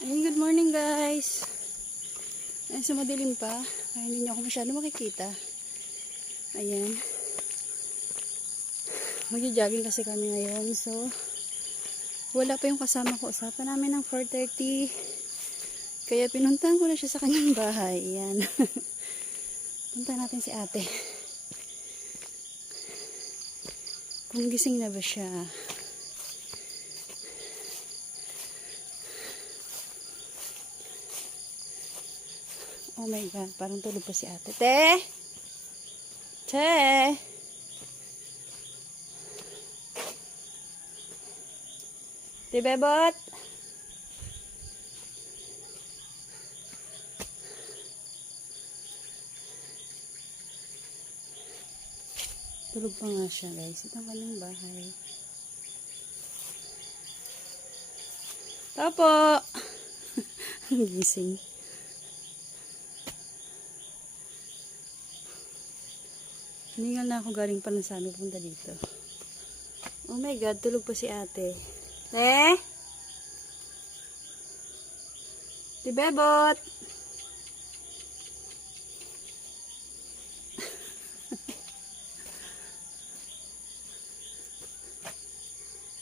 Ayun, good morning guys. Ayun, sa madilim pa. Kaya hindi niyo ako masyado makikita. Ayan. Magja-jogging kasi kami ngayon. So, wala pa yung kasama ko. Usapan namin ng 4:30. Kaya pinuntahan ko na siya sa kanyang bahay. Ayan. Punta natin si ate. Kung gising na ba siya. Oh my God, parang tulog pa si ate. Te! Te! Te, bebot! Tulog pa nga siya guys. Ito ang kanyang bahay. Tapo! Ang gising. Hiningal na ako galing pa ng sami punta dito. Oh my God, tulog pa si ate. Te? Te, bebot!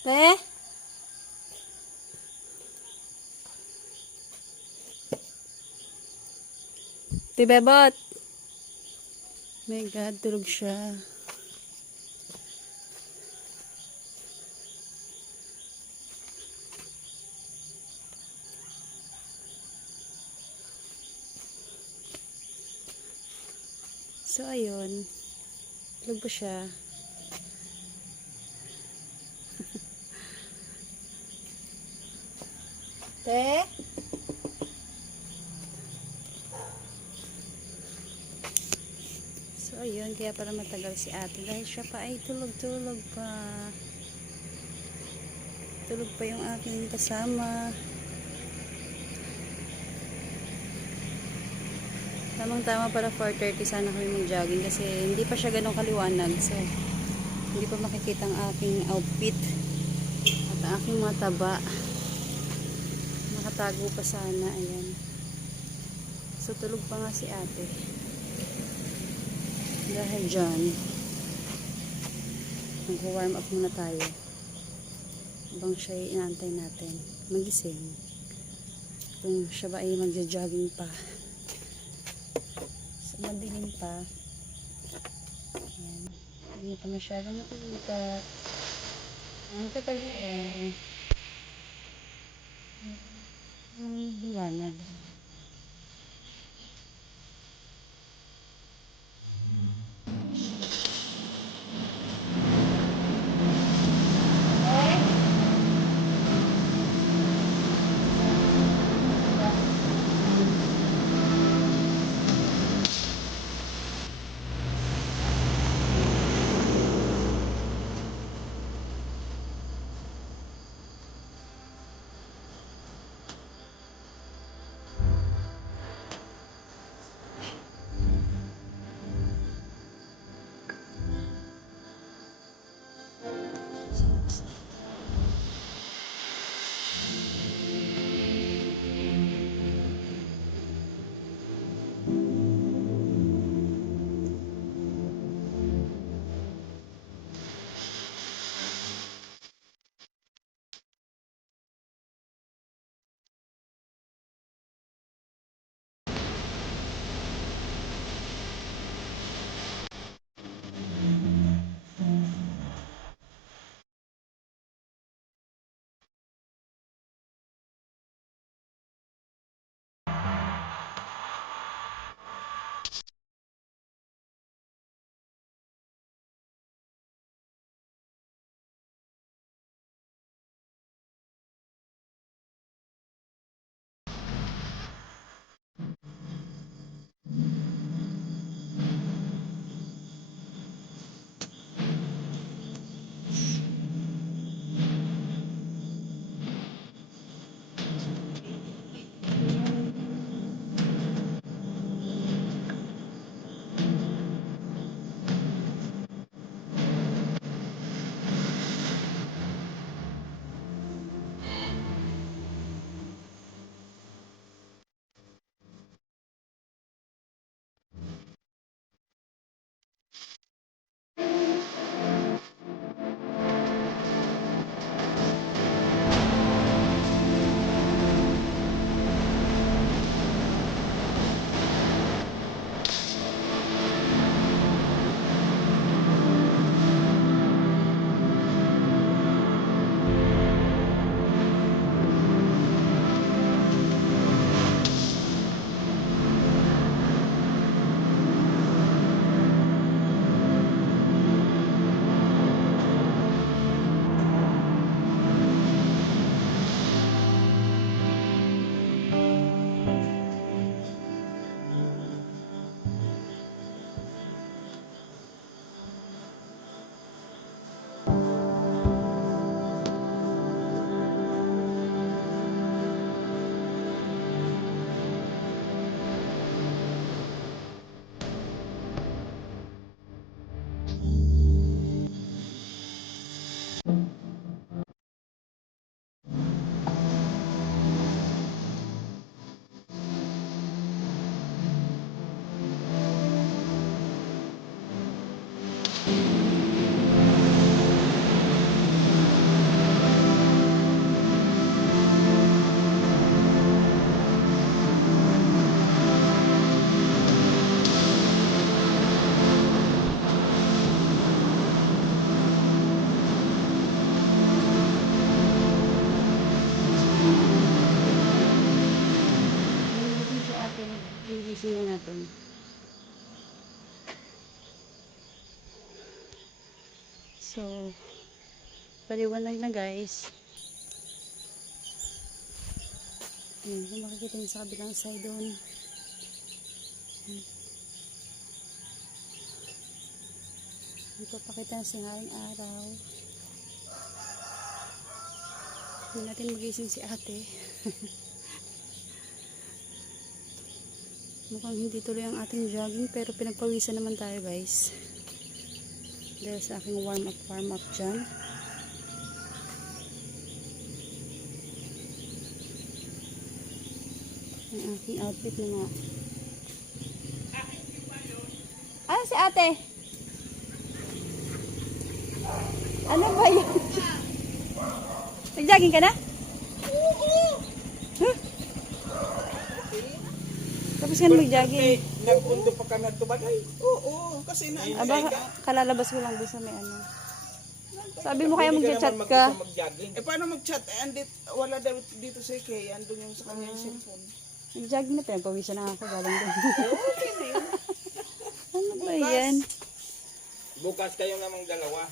Te? Te, bebot! My God, tulog siya. So, ayun. Tulog pa siya. Te? So, ayun. Kaya para matagal si ate. Dahil siya pa ay tulog-tulog pa. Tulog pa yung aking kasama. Tamang-tama para 4:30 sana kami mag-jogging kasi hindi pa siya ganun kaliwanag. So, hindi pa makikita ang aking outfit at ang aking mga taba. Nakatago pa sana. Ayan. So, tulog pa nga si ate. Dahil dyan, mag-warm up muna tayo. Habang siya ay inaantay natin magising. Kung siya ba ay magja-jogging pa. So, madilim pa. Ayan. Hindi pa masyadong nakikita. Ang kapal eh. Ang liwanag. Ayusin na natin. So, paliwanag na guys. Ayan, kung makikita nyo sa kabilang side doon. Ipapakita na sa ngayong araw. Hindi natin magising si ate. Mukhang hindi tuloy ang ating jogging pero pinagpawisan naman tayo guys. Dahil sa aking warm up dyan. Ang aking outfit na nga. Ah, si ate! Ano ba yun? Nag-jogging ka na? Oo! Huh? Tapos ka na mag-jogging? Nagpundo pa ka na tubagay? Oo, kasi na Aba, kalalabas ko lang doon sa may ano. Sabi mo kaya mag-chat ka? Eh paano mag-chat? Wala daw dito si Kay. Andun yung sa kanya yung cellphone. Nag-jogging na, pinagpawisan na ako galing doon. Okay na yun. Ano ba yan? Bukas kayo namang dalawa.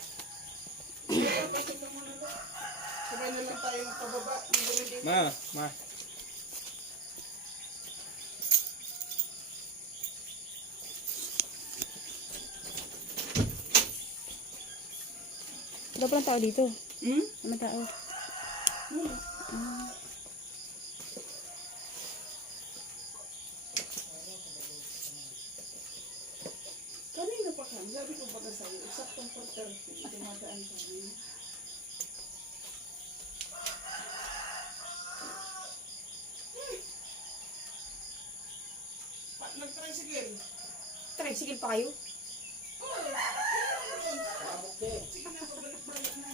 Sabay na lang tayo pababa. Ma. Wala palang tao dito. Hmm? Ano tao? Kanina pa ka. Sabi ko baga sa'yo, saktong 4:30. Tumadaan kami. Nag-tricycle. Tricycle pa kayo? Sige na, pabalik-balik na.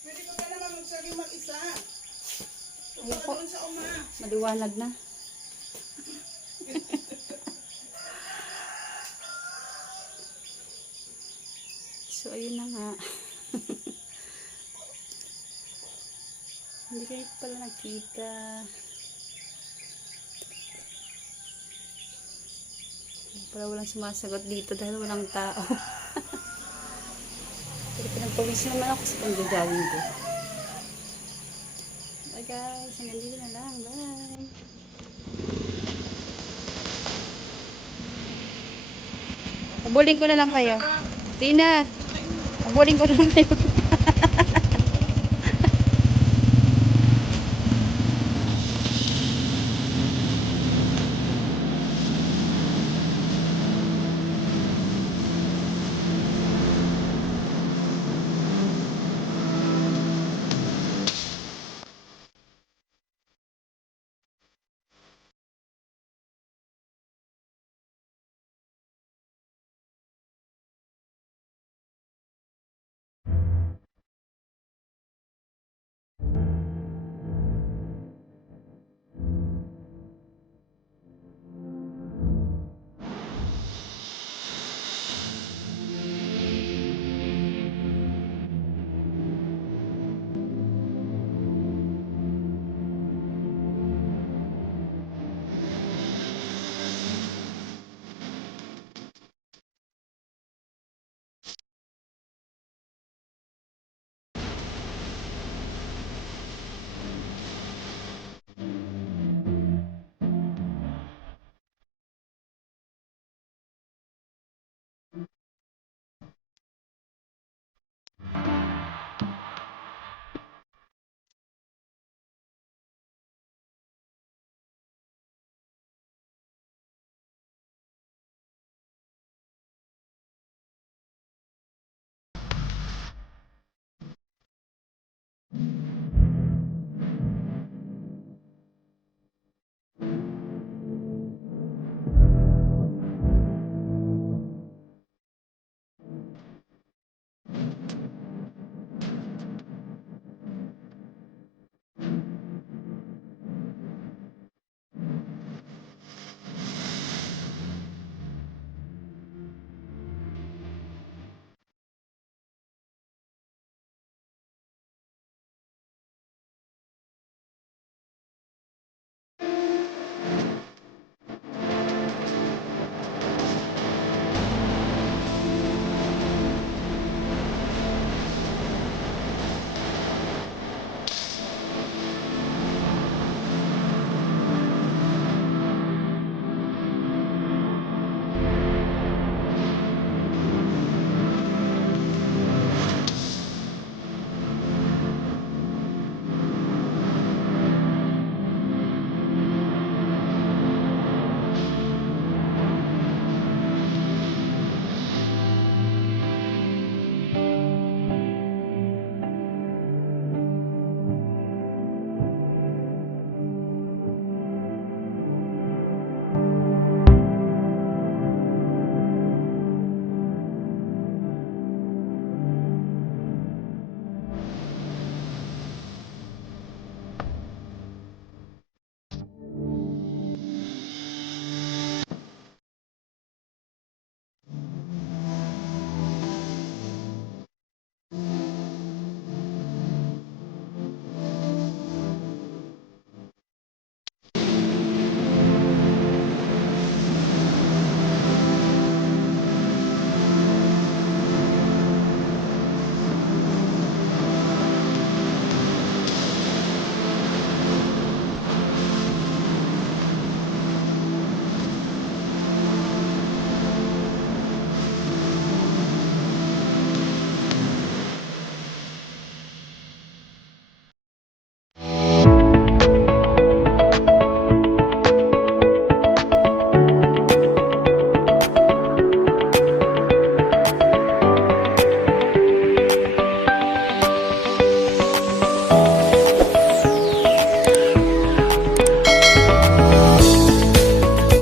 Pwede ko ba naman magsaging mag-isa? Ayoko. Doon sa uma. Maliwanag na. So, ayun na nga. Hindi kayo pala nagkita. Pala walang sumasagot dito dahil walang tao. Pero pinagpawis naman ako sa pag-jogging ko. Bye guys, hanggang dito na lang. Bye! Habulin ko na lang kayo. Tina! Habulin ko na lang kayo.